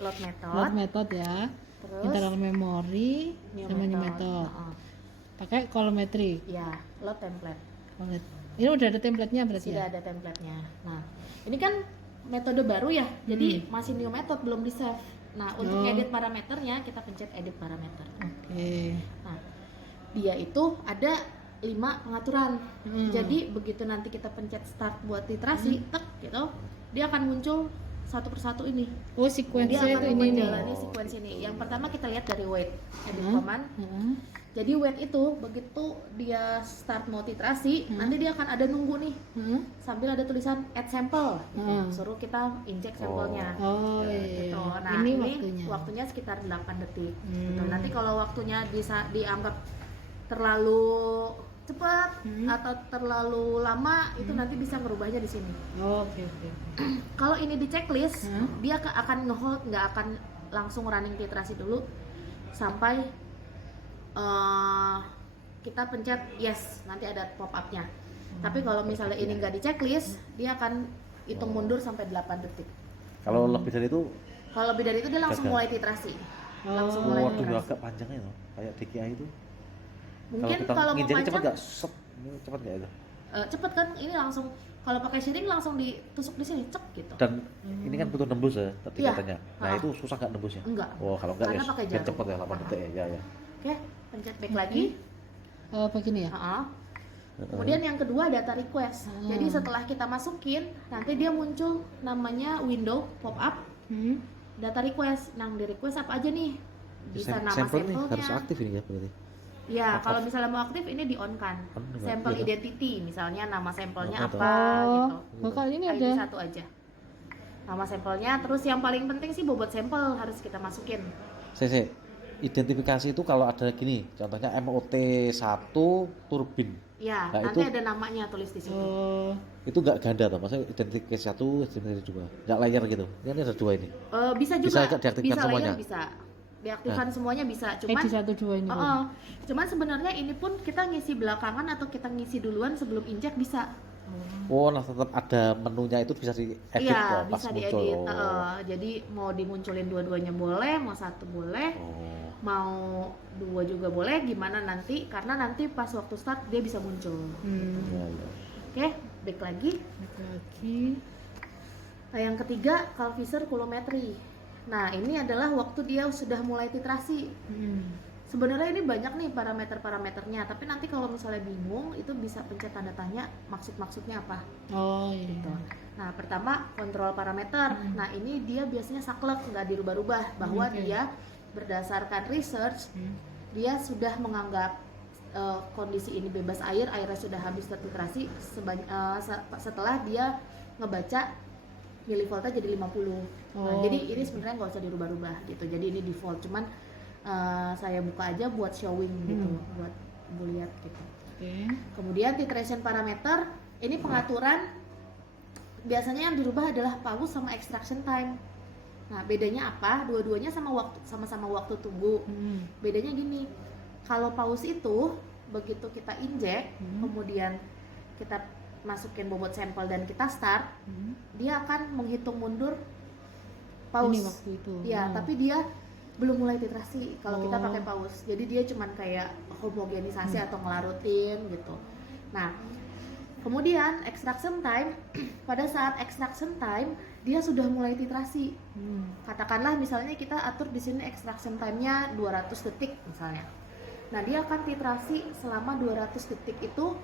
load method ya. Terus Internal memory new sama new method. Pakai colorimetry. Ya, load template. Ini udah ada template-nya berarti Sudah ya? ada template-nya. Nah, ini kan metode baru ya, jadi masih new method, belum di save. Nah, untuk edit parameternya kita pencet edit parameter. Oke. Nah, dia itu ada 5 pengaturan. Jadi begitu nanti kita pencet start buat titrasi, tek gitu, dia akan muncul satu persatu ini. Oh, Dia sequence-nya akan itu ini nih. menjalani sequence ini. Yang pertama kita lihat dari wait, edit command. Jadi wait itu begitu dia start mau titrasi, nanti dia akan ada nunggu nih. Sambil ada tulisan add sample. Gitu. Suruh kita injek sampelnya. Oh Gitu. iya. Nah, Ini ini waktunya sekitar 8 detik. Gitu. Nanti kalau waktunya dianggap terlalu cepat atau terlalu lama, itu nanti bisa ngerubahnya di sini. Oke. Kalau ini di checklist, dia akan ngehold, nggak akan langsung running titrasi dulu sampai kita pencet yes, nanti ada pop up-nya. Tapi kalau misalnya ini nggak di checklist, dia akan hitung mundur sampai 8 detik. Kalau lebih dari itu? Kalau lebih dari itu dia langsung mulai titrasi. Langsung mulai Waduh, titrasi. agak panjangnya loh, kayak DKI itu. Mungkin kita kalau mau nginjeknya cepet panjang, nggak? Set, ini cepet nggak itu? cepet kan, ini langsung kalau pakai sharing langsung ditusuk di sini, cek gitu. Dan ini kan butuh nembus ya, tadi Iya. katanya. Nah itu susah nggak nembusnya? Enggak. Oh kalau nggak Karena ya pakai biar jarum. cepet ya, 8 detik ya. Oke, pencet back lagi. Begini ya? Kemudian yang kedua data request. Jadi setelah kita masukin, nanti dia muncul namanya window pop up data request. Nah, di request apa aja nih? Bisa nama sampel nih sampelnya. harus aktif ini ya berarti. Ya, kalau misalnya mau aktif ini di on kan. Sampel iya. identity, misalnya nama sampelnya Apa apa gitu. Kali ini ID ada. satu aja. Nama sampelnya, terus yang paling penting sih bobot sampel harus kita masukin. Saya identifikasi itu kalau ada gini, contohnya MOT1 turbin. Ya, Nah, nanti itu- ada namanya tulis di situ. Itu nggak ganda toh, maksudnya identifikasi 1, identifikasi 2, nggak layer gitu. Ini ada 2 ini. Bisa juga, Bisa diaktifkan bisa semuanya? layer, bisa diaktifkan semuanya bisa. Cuman ID 1, 2 ini. cuman sebenarnya ini pun kita ngisi belakangan atau kita ngisi duluan sebelum injek bisa. Oh, nah tetap ada menunya itu bisa diedit Iya, kok pas bisa muncul. diedit. Oh. Jadi mau dimunculin dua-duanya boleh, mau satu boleh, Oh. mau 2 juga boleh. Gimana nanti? Karena nanti pas waktu start dia bisa muncul. Iya, iya. Oke, back lagi. Nah, yang ketiga Calvisor coulometry. Nah, ini adalah waktu dia sudah mulai titrasi. Sebenarnya ini banyak nih parameter-parameternya, tapi nanti kalau misalnya bingung itu bisa pencet tanda tanya maksud-maksudnya apa. Oh iya. Gitu. Nah, pertama kontrol parameter. Nah, ini dia biasanya saklek, nggak dirubah-rubah, bahwa dia berdasarkan research dia sudah menganggap kondisi ini bebas air, airnya sudah habis tertitrasi setelah dia ngebaca milivoltnya jadi 50. Nah, jadi ini sebenarnya nggak usah dirubah-rubah gitu. Jadi ini default, cuman saya buka aja buat showing gitu, buat ibu lihat gitu. Kemudian titration parameter, ini pengaturan biasanya yang dirubah adalah pause sama extraction time. Nah, bedanya apa? Dua-duanya sama-sama waktu tunggu. Bedanya gini, kalau pause itu begitu kita injek, kemudian kita masukin bobot sampel dan kita start, dia akan menghitung mundur pause. Ini waktu itu. Ya, tapi dia belum mulai titrasi kalau kita pakai pause. Jadi dia cuman kayak homogenisasi atau ngelarutin gitu. Nah, kemudian extraction time, pada saat extraction time dia sudah mulai titrasi. Katakanlah misalnya kita atur di sini extraction time-nya 200 detik misalnya. Nah, dia akan titrasi selama 200 detik itu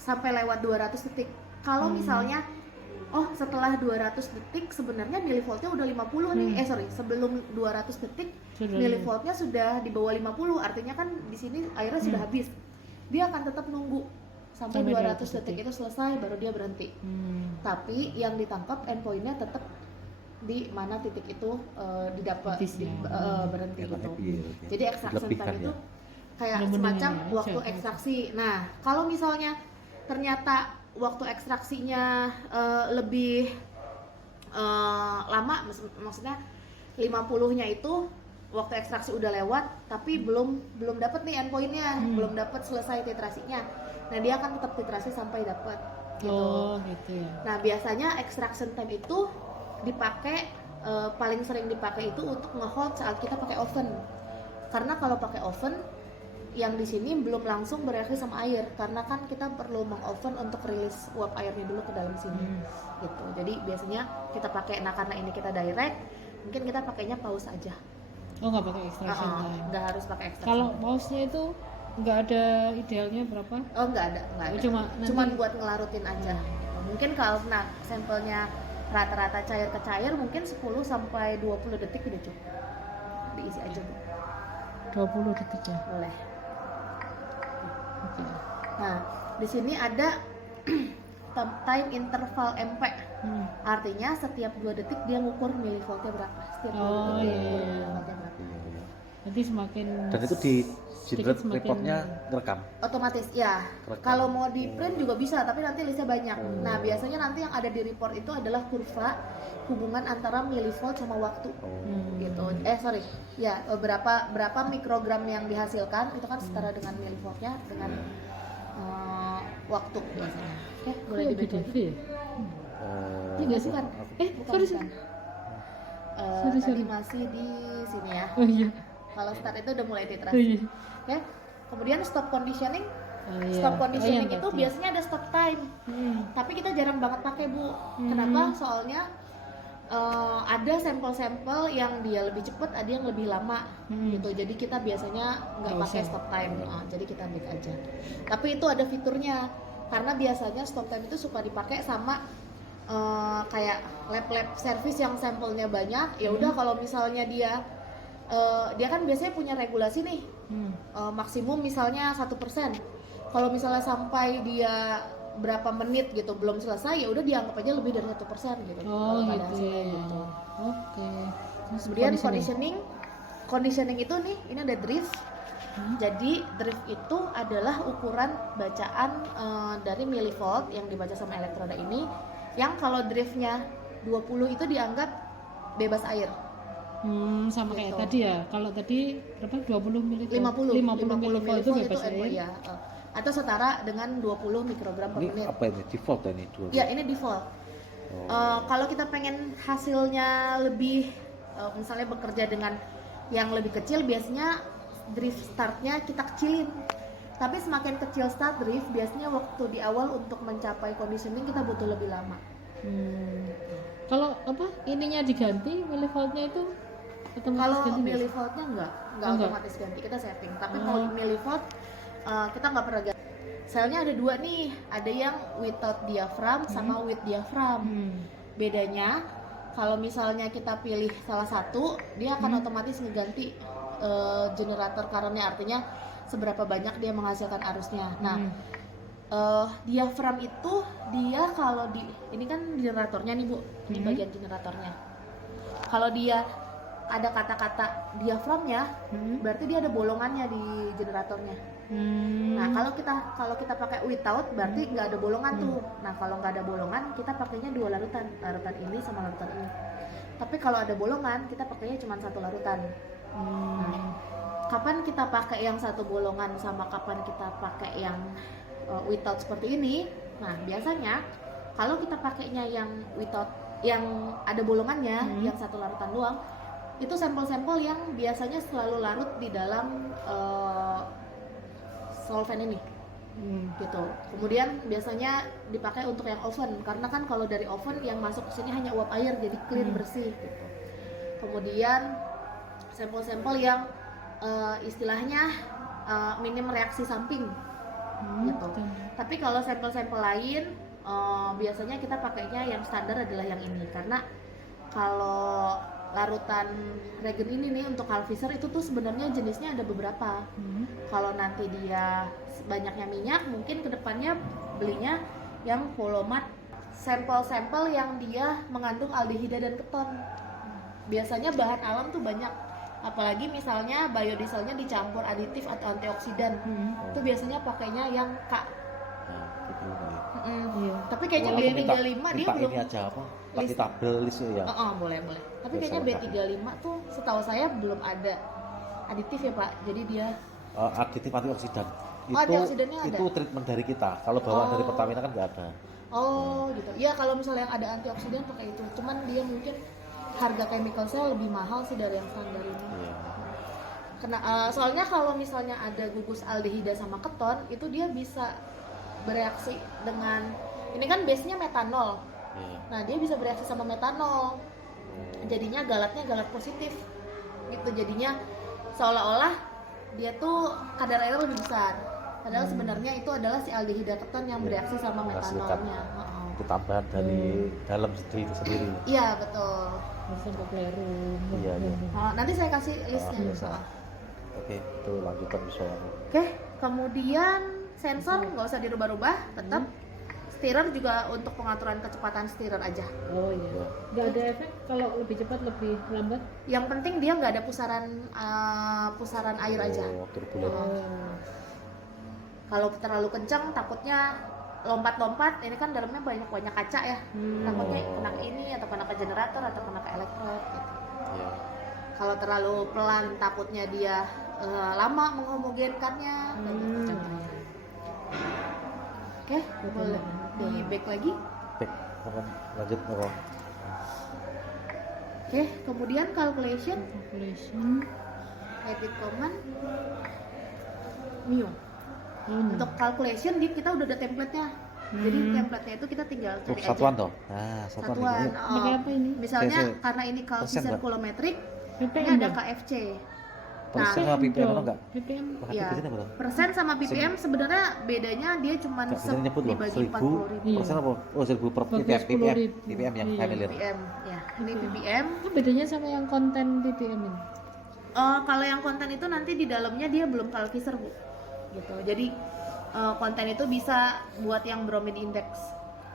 sampai lewat 200 detik. Kalau misalnya setelah 200 detik sebenarnya milivoltnya udah 50 nih. Sebelum 200 detik milivoltnya sudah di bawah 50, artinya kan di sini airnya sudah habis. Dia akan tetap nunggu sampai 200 detik itu selesai baru dia berhenti. Tapi yang ditangkap endpointnya tetap di mana titik itu didapat berhenti gitu. Jadi extraction time itu kayak semacam waktu ekstraksi. Nah, kalau misalnya ternyata waktu ekstraksinya lebih lama, maksudnya 50-nya itu waktu ekstraksi udah lewat tapi belum dapat nih endpointnya, belum dapat selesai titrasinya. Nah, dia akan tetap titrasi sampai dapat gitu. Gitu ya. Nah, biasanya extraction time itu dipakai paling sering dipakai itu untuk nge-hold saat kita pakai oven. Karena kalau pakai oven yang di sini belum langsung bereaksi sama air, karena kan kita perlu mengoven untuk rilis uap airnya dulu ke dalam sini. Gitu. Jadi biasanya kita pakai, nah karena ini kita direct, mungkin kita pakainya pause aja. Oh, nggak pakai extraction time. Nggak harus pakai extraction. Kalau pause-nya itu nggak ada idealnya berapa? Oh, nggak ada. Oh, Cuman buat ngelarutin aja. Mungkin kalau sampelnya rata-rata cair ke cair, mungkin 10 sampai 20 detik udah cukup. Diisi aja, Bu. 20 detik ya. Boleh. Oke. Nah, di sini ada time interval MP. Artinya setiap 2 detik dia ngukur milivoltnya berapa. Setiap 2 detik dia ngukur milivoltnya berapa. Nanti semakin Dan itu di sedikit generate reportnya ngerekam. Otomatis ya. Rekam. Kalau mau di print juga bisa, tapi nanti listnya banyak. Nah, biasanya nanti yang ada di report itu adalah kurva hubungan antara milivolt sama waktu. Gitu. Ya, berapa mikrogram yang dihasilkan itu kan setara dengan milivoltnya dengan waktu biasanya. Oke, boleh dibaca lagi. Ini nggak sih kan? Sorry. Tadi masih di sini ya. Oh iya. Kalau start itu udah mulai Oh, titrasi. iya. Oke. Kemudian stop conditioning. Oh, iya. Stop conditioning Oh, iya, itu berarti. biasanya ada stop time. Tapi kita jarang banget pakai, Bu. Kenapa? Soalnya ada sampel-sampel yang dia lebih cepat, ada yang lebih lama gitu. Jadi kita biasanya nggak Nggak pakai usah. stop time. Jadi kita break aja. Tapi itu ada fiturnya. Karena biasanya stop time itu suka dipakai sama kayak lab-lab service yang sampelnya banyak. Ya udah kalau misalnya dia kan biasanya punya regulasi nih. Maksimum misalnya 1%. Kalau misalnya sampai dia berapa menit gitu belum selesai, ya udah dianggap aja lebih dari 1% gitu. Oh, kalau ada gitu hasilnya ya. gitu. Oke. Terus Kemudian conditioning itu nih, ini ada drift. Jadi drift itu adalah ukuran bacaan dari milivolt yang dibaca sama elektroda ini, yang kalau driftnya 20 itu dianggap bebas air. Sama kayak Gitu. tadi ya. Kalau tadi berapa? 20 mili. 50 milivolt itu bebas air. ya. Atau setara dengan 20 mikrogram per Ini menit. apa ini? Default ini 20. Ya, ini default. Kalau kita pengen hasilnya lebih, misalnya bekerja dengan yang lebih kecil, biasanya drift startnya kita kecilin. Tapi semakin kecil start drift, biasanya waktu di awal untuk mencapai conditioning kita butuh lebih lama. Kalau ininya diganti milivoltnya itu otomatis Kalau ganti nggak? milivoltnya enggak Enggak. otomatis ganti, kita setting. Tapi kalau milivolt kita nggak pernah ganti. Selnya ada 2 nih, ada yang without diaphragm sama with diaphragm. Bedanya kalau misalnya kita pilih salah satu, dia akan otomatis ngeganti generator currentnya, artinya seberapa banyak dia menghasilkan arusnya. Nah, diaphragm itu dia kalau ini kan generatornya nih, Bu. Ini bagian generatornya. Kalau dia ada kata-kata diaphragmnya, berarti dia ada bolongannya di generatornya. Nah, kalau kita pakai without, berarti nggak ada bolongan tuh. Nah, kalau nggak ada bolongan, kita pakainya 2 larutan ini sama larutan ini. Tapi kalau ada bolongan, kita pakainya cuma 1 larutan. Nah, kapan kita pakai yang 1 bolongan sama kapan kita pakai yang without seperti ini? Nah, biasanya kalau kita pakainya yang without, yang ada bolongannya, yang 1 larutan doang, itu sampel-sampel yang biasanya selalu larut di dalam solvent ini. Gitu. Kemudian biasanya dipakai untuk yang oven, karena kan kalau dari oven yang masuk ke sini hanya uap air, jadi clean, bersih gitu. Kemudian sampel-sampel yang istilahnya minim reaksi samping gitu. Tapi kalau sampel-sampel lain biasanya kita pakainya yang standar adalah yang ini, karena kalau larutan regen ini nih untuk Halfizer itu tuh sebenarnya jenisnya ada beberapa. Kalau nanti dia banyaknya minyak, mungkin kedepannya belinya yang Polomat, sampel-sampel yang dia mengandung aldehida dan keton. Biasanya bahan alam tuh banyak, apalagi misalnya biodieselnya dicampur aditif atau antioksidan. Itu biasanya pakainya yang K. Iya. Tapi kayaknya Boleh B35 dia belum ini aja apa? Pakai list. tabel list ya. Boleh. Tapi Biasa kayaknya B35 tuh setahu saya belum ada aditif ya, Pak. Jadi dia Aditif antioksidan. antioksidannya ada. Itu treatment dari kita. Kalau bawaan dari Pertamina kan nggak ada. Gitu. Ya kalau misalnya yang ada antioksidan pakai itu. Cuman dia mungkin harga chemicalsnya lebih mahal sih dari yang standar ini. Iya. Soalnya kalau misalnya ada gugus aldehida sama keton, itu dia bisa bereaksi dengan, ini kan base-nya metanol. Iya. Nah, dia bisa bereaksi sama metanol. Jadinya galatnya galat positif. Gitu. Jadinya seolah-olah dia tuh kadar air lebih besar. Padahal sebenarnya itu adalah si aldehida keton yang bereaksi sama metanolnya. Itu tambahan dari dalam itu sendiri. Iya, betul. Bisa sampai klerum. Iya, iya. Nanti saya kasih listnya. Bisa. Oke, itu lanjutan visualnya. Oke, kemudian sensor nggak usah dirubah-rubah, tetap. Steerer juga untuk pengaturan kecepatan steerer aja. Oh iya. Nggak ada efek kalau lebih cepat lebih lambat? Yang penting dia nggak ada pusaran air aja. Oh, turbulen. Kalau terlalu kencang takutnya lompat-lompat, ini kan dalamnya banyak kaca ya. Takutnya kena ke ini atau kena ke generator atau kena ke elektrod gitu. Iya. Kalau terlalu pelan takutnya dia lama menghomogenkannya. Oke, boleh di back lagi. Baik, akan lanjut apa? Oke, kemudian calculation, Calculation. edit command, new. Ini. Untuk calculation kita udah ada template-nya. Jadi template-nya itu kita tinggal cari aja. Satuan toh. Nah, satuan. Satuan. Ini Pakai apa ini? Misalnya Cc. karena ini Persen, Mbak? circulometric, ini PPM ada dong? KFC. persen sama PPM atau enggak? PPM. Pakai Ya, PPM apa toh? persen sama ppm sebenarnya bedanya dia cuma Enggak bisa nyebut loh. dibagi 1000 40.000 persen apa? Oh, 1000 per Pakai PPM. 10.000. PPM yang Iya. familiar. ppm. Ya, ini ppm. Apa bedanya sama yang konten PPM ini? Kalau yang konten itu nanti di dalamnya dia belum kalkiser bu, gitu. Jadi konten itu bisa buat yang bromide index.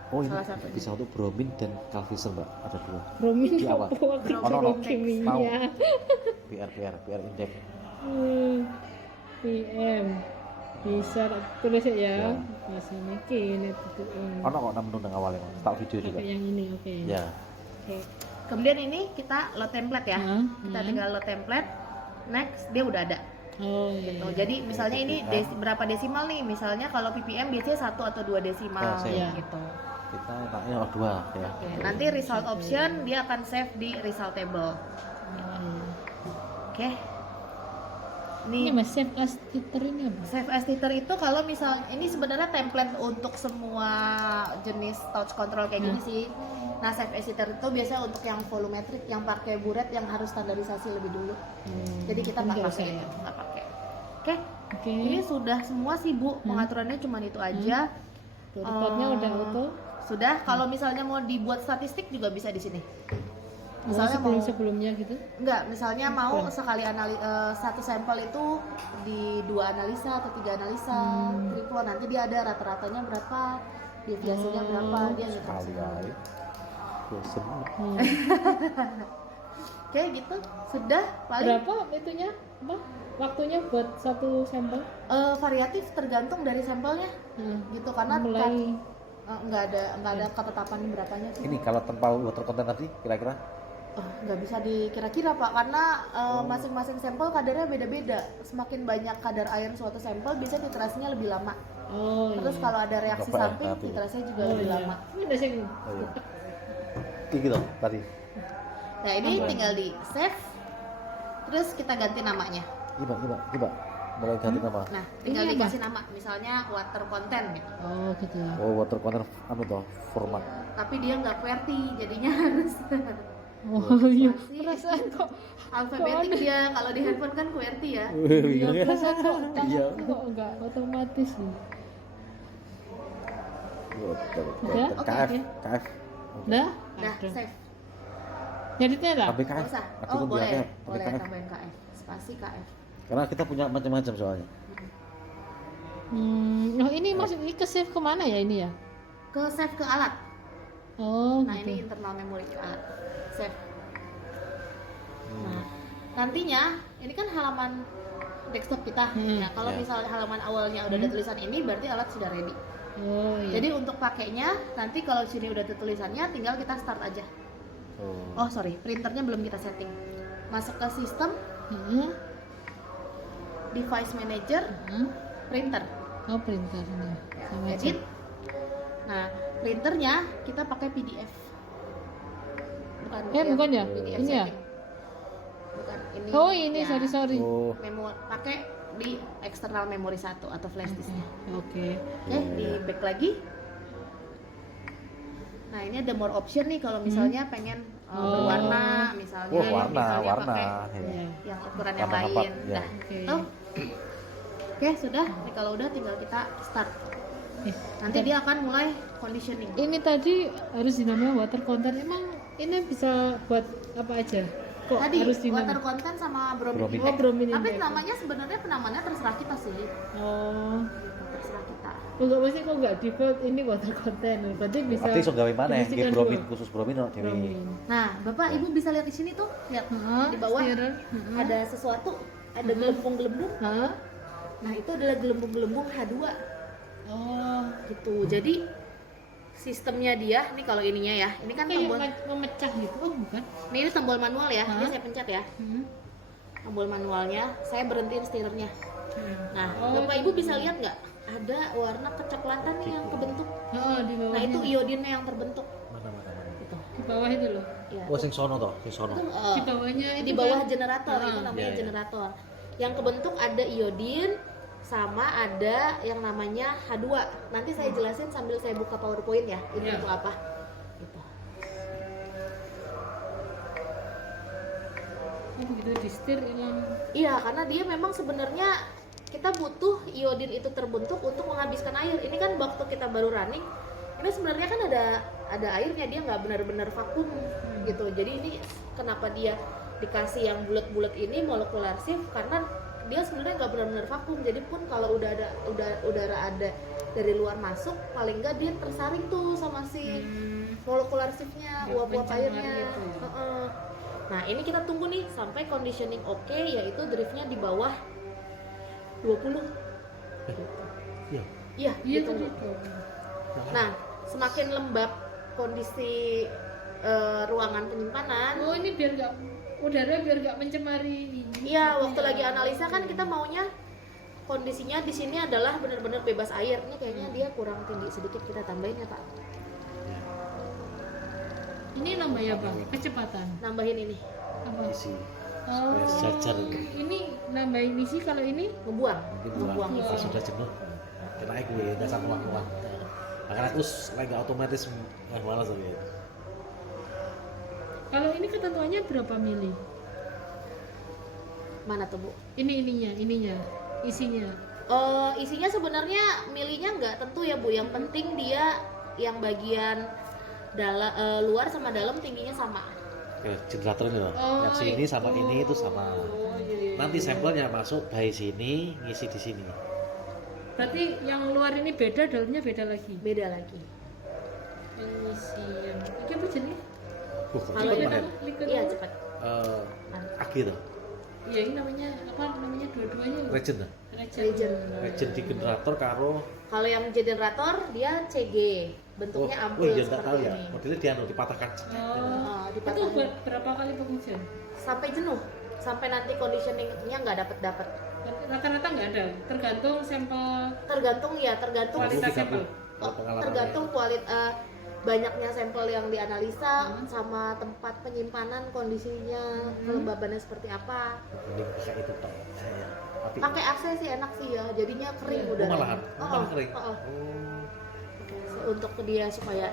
Oh, ini Salah satunya. bisa untuk bromin dan kalsium, Mbak. Ada dua. Bromin Di apa? apa? Aku Bromin kira index. kimia. PR index. PM bisa tulis ya, Ya. biasanya kini itu Ono kok 6 nang awalnya, tak video juga. pakai yang ini, oke. Ya. Oke. Kemudian ini kita load template ya. Hah? Kita tinggal load template. Next dia udah ada. Oh iya. Gitu. Jadi misalnya ini berapa desimal nih? Misalnya kalau ppm biasanya 1 atau 2 desimal Ya, gitu. Kita enaknya dua ya. Oke, nanti result option dia akan save di result table. Oke. Ini Ini mas save as titter ini apa? save as titter itu kalau misalnya ini sebenarnya template untuk semua jenis touch control kayak gini sih. Nah, save as titter itu biasanya untuk yang volumetric yang pakai buret yang harus standarisasi lebih dulu. Jadi kita nggak Nggak pakai usah ya. itu, nggak pakai. Oke. Oke. Ini sudah semua sih Bu, pengaturannya cuma itu aja. Tuh, reportnya udah auto. Sudah, kalau misalnya mau dibuat statistik juga bisa di sini. Misalnya Misalnya mau sebelumnya gitu. enggak, misalnya mau sekali satu sampel itu di 2 analisa atau 3 analisa, triple nanti dia ada rata-ratanya berapa, deviasinya berapa, dia gitu. Kali kali. Bosen. Oke, gitu. Sudah paling Berapa itunya? Apa? Waktunya buat satu sampel? variatif tergantung dari sampelnya. Gitu karena Mulai nggak ada ketetapan berapanya sih. Ini kalau tanpa water content tadi kira-kira Nggak bisa dikira-kira Pak, karena masing-masing sampel kadarnya beda-beda. Semakin banyak kadar air suatu sampel, biasanya titrasinya lebih lama. oh Terus iya. kalau ada reaksi Berapa samping, tapi? titrasinya juga Oh, lebih iya. lama. Ini ada sih. oh, iya. Kayak gitu tadi. Nah ini tinggal di save, terus kita ganti namanya. Coba. Mulai ganti nama. Nah tinggal Ini apa? dikasih nama, misalnya water content gitu. Oh gitu ya. Oh, water content anu toh, format. Tapi dia nggak QWERTY, jadinya harus Oh iya. Masih. Perasaan kok. alfabetik dia. Kalau di handphone kan QWERTY ya. Iya. Perasaan kok. Iya. Kok enggak otomatis nih. Water Udah? content. Oke, KF, oke. KF. Udah? Nah save. Nyeditnya lah. Sampai Nggak KF. usah. Aku Oh pun boleh, bilang boleh KF. tambahin KF. Spasi KF. Karena kita punya macam-macam soalnya. Oh ini masuk ini ke save kemana ya ini ya? Ke save ke alat. Oh Nah gitu. ini internal memory alat. Save. Nah, nantinya ini kan halaman desktop kita. Ya, kalau Ya. misalnya halaman awalnya udah ada tulisan ini, berarti alat sudah ready. Oh iya. Jadi untuk pakainya, nanti kalau sini udah ada tulisannya, tinggal kita start aja. Oh sorry, printernya belum kita setting. Masuk ke sistem, device manager, printer. Oh printer nih. Sama Edit. Nah, printernya kita pakai PDF. bukan ya? Ini Ini ya? setting. Bukan ini. Oh ini, ya, sorry. Oh, pakai di eksternal memori 1 atau flash disknya. Oke. Oke, di back lagi. Nah, ini ada more option nih kalau misalnya pengen berwarna misalnya. oh warna, misalnya warna. pakai Ya. Iya. yang ukuran yang Warna lain. apa? Ya. Nah, Oke. tuh. Oke, sudah. Nih kalau udah tinggal kita start. Nanti dia akan mulai conditioning. Ini tadi harus dinamakan water content. Emang ini bisa buat apa aja? Kok Tadi harus water dinamakan? content sama bromine Bromine. index. Oh, bromine Tapi index. namanya sebenarnya penamaannya terserah kita sih. Oh. Terserah kita. Enggak mesti kok enggak default ini water content. Berarti bisa. Berarti iso gawe mana? diisikan Nggih bromin dua. khusus bromin ono dewe. Bromine. Nah, Bapak Ibu bisa lihat di sini tuh, lihat Heeh, di bawah stirrer. Heeh. ada sesuatu, ada gelembung-gelembung. Hah? Nah, itu adalah gelembung-gelembung H2 Oh. gitu. Jadi sistemnya dia, nih kalau ininya ya, ini kan Kayak tombol, memecah gitu. Oh, bukan. ini tombol manual ya, ini Hah? saya pencet ya, Hmm. tombol manualnya, saya berhentiin stirrernya. Nah, Oh, Bapak Ibu bisa lihat nggak? Ada warna kecoklatan nih yang kebentuk. Oh, di bawah. Nah, itu iodinnya yang terbentuk. Mana mana mana. Gitu. Di bawah itu loh. Ya. Oh sing sono toh, sing sono. Itu, Di bawahnya itu di bawah kan- generator itu Ah, namanya iya, iya. generator. Yang kebentuk ada iodin sama ada yang namanya H2. Nanti saya jelasin sambil saya buka PowerPoint ya. Ini Iya. untuk apa? Gitu. Oh, begitu di setir hilang. Iya, karena dia memang sebenarnya kita butuh iodin itu terbentuk untuk menghabiskan air. Ini kan waktu kita baru running, ini sebenarnya kan ada airnya, dia nggak benar-benar vakum gitu. Jadi ini kenapa dia dikasih yang bulat-bulat ini molekular sieve, karena dia sebenarnya nggak benar-benar vakum. Jadi pun kalau udah ada udara ada dari luar masuk, paling nggak dia tersaring tuh sama si molekular sieve-nya, Dia uap-uap pencemar airnya. gitu ya. Heeh. Nah, ini kita tunggu nih sampai conditioning oke, yaitu driftnya di bawah 20. Iya. Iya, Iya ditunggu. tadi itu. Nah, semakin lembab kondisi ruangan penyimpanan. Oh, ini biar nggak udara biar nggak mencemari ini. Iya, waktu lagi analisa kan kita maunya kondisinya di sini adalah benar-benar bebas air. Ini kayaknya dia kurang tinggi sedikit, kita tambahin ya Pak. Ini namanya apa? Kecepatan. Nambahin ini, Apa? Isi. Oh, Sejajar. ini nambahin isi kalau ini ngebuang, Mungkin ngebuang buang isi. sudah jenuh. Kena gue enggak sama waktuan. Makanya aku lagi otomatis malas lagi. kalau ini ketentuannya berapa mili? Mana tuh Bu? Ininya, isinya. Isinya sebenarnya milinya nggak tentu ya Bu. Yang penting dia yang bagian luar sama dalam tingginya sama. Oke, generator ini loh. Oh, Yang sini sama ini itu sama. Oh, iya. Nanti sampelnya masuk dari sini, ngisi di sini. Berarti yang luar ini beda, dalamnya beda lagi. Beda lagi. Isi yang ini apa jenis? Kalau Cepet kita, banget. liquid iya apa? cepat. Akhir. Iya, ini namanya apa? Namanya dua-duanya. Regen. Regen. Regen di generator karo. Kalau yang generator dia CG, bentuknya ampul iya enggak seperti tahu ya. ini. Modelnya dia dipatahkan. Oh, itu Dipatahin. buat berapa kali pengujian? Sampai jenuh, sampai nanti conditioningnya nggak dapat. Rata-rata nggak ada, tergantung sampel. Tergantung Kualitas sampel. tergantung banyaknya sampel yang dianalisa sama tempat penyimpanan kondisinya, kelembabannya seperti apa. Ini bisa itu Pak. Tapi Pakai AC sih enak sih ya, jadinya kering Iya. udah. malahan. Malahan kering. Untuk dia supaya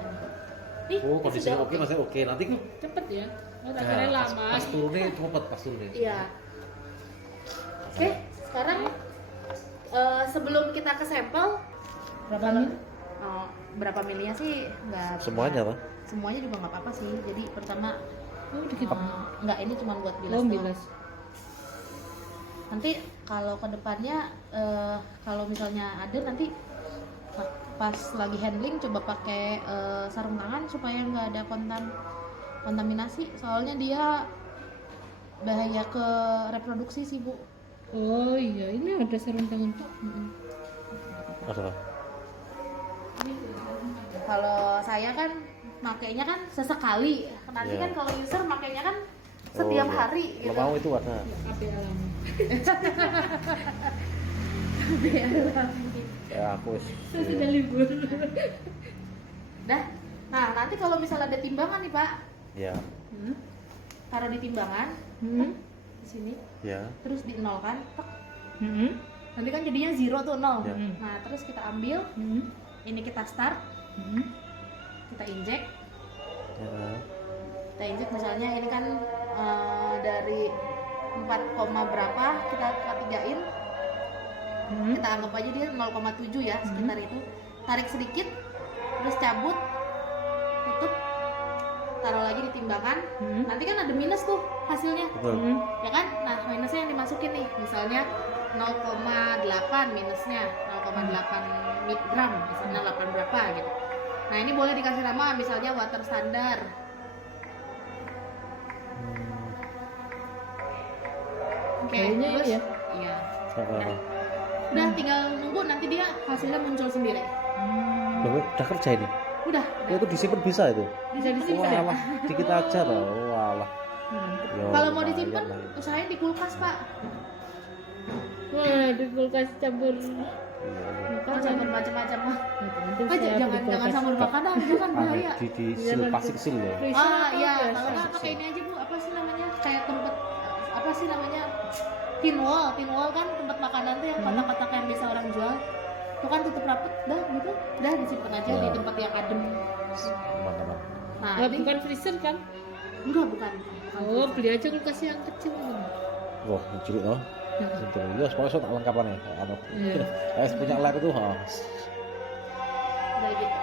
nih Oh, ini kondisinya sudah oke, masih oke. Nanti Cepet ya. Oh, tak nah, kira pas, lama. pas turunnya cepet pas turunnya. Iya. Oke, sekarang sebelum kita ke sampel Berapa mili? berapa milinya sih nggak Semuanya, Pak? semuanya juga nggak apa-apa sih. Jadi pertama Oh, dikit. nggak, ini cuma buat bilas Oh, doang. bilas. Nanti kalau kedepannya kalau misalnya ada nanti pas lagi handling coba pakai sarung tangan supaya nggak ada kontaminasi, soalnya dia bahaya ke reproduksi sih Bu. Oh iya, ini ada sarung tangan Pak. Ada Pak? Kalau saya kan makainya kan sesekali, nanti Iya. kan kalau user makainya kan setiap iya. hari gitu. Kalau mau itu ada. KB alam. Ya aku wis. Saya sudah libur. Dah. Nah, nanti kalau misalnya ada timbangan nih Pak, Ya. taruh di timbangan di sini, Ya. terus dinolkan, tek. Hmm. Nanti kan jadinya 0 tuh 0. Ya. Nah terus kita ambil, ini kita start, kita injek. Ya. Kita injek misalnya ini kan dari 4, berapa kita tigain, kita anggap aja dia 0,7 ya, sekitar itu. Tarik sedikit, terus cabut, tutup, taruh lagi di timbangan. Nanti kan ada minus tuh hasilnya, Betul. ya kan? Nah minusnya yang dimasukin nih, misalnya 0,8 minusnya 0,8 mikrogram, misalnya 8 berapa gitu. Nah ini boleh dikasih nama misalnya water standar. Oke, Kayaknya terus iya. iya. Heeh. Udah tinggal nunggu, nanti dia hasilnya muncul sendiri. Loh, udah kerja ini. Udah. Ya, itu disimpan bisa itu. Bisa disimpan ya? Walah, dikit aja tau. Walah. Mantap. Ya, Kalau mau lumayan disimpan, lah. usahain di kulkas, Pak. Wah, di kulkas campur Iya, Kan campur macam-macam mah. Nanti Pak, saya jangan beli jangan kulkas. campur makanan, jangan iya. bahaya. Di sil plastik sil loh. Freezer Ah atau iya, biasa? kalau nggak pakai ini aja Bu, apa sih namanya? Kayak tempat apa sih namanya? Tin wall kan tempat makanan tuh yang kotak-kotak yang bisa orang jual. Tuh kan tutup rapet, dah gitu, dah disimpan aja Ya. di tempat yang adem. Teman-teman. Nah, Oh, ini bukan freezer kan? bukan. Oh, beli aja kulkas yang kecil. Wah, lucu loh. Itu ya, pokoknya so tak lengkap nih. Anu. Iya. Punya lab itu, ha. Udah gitu.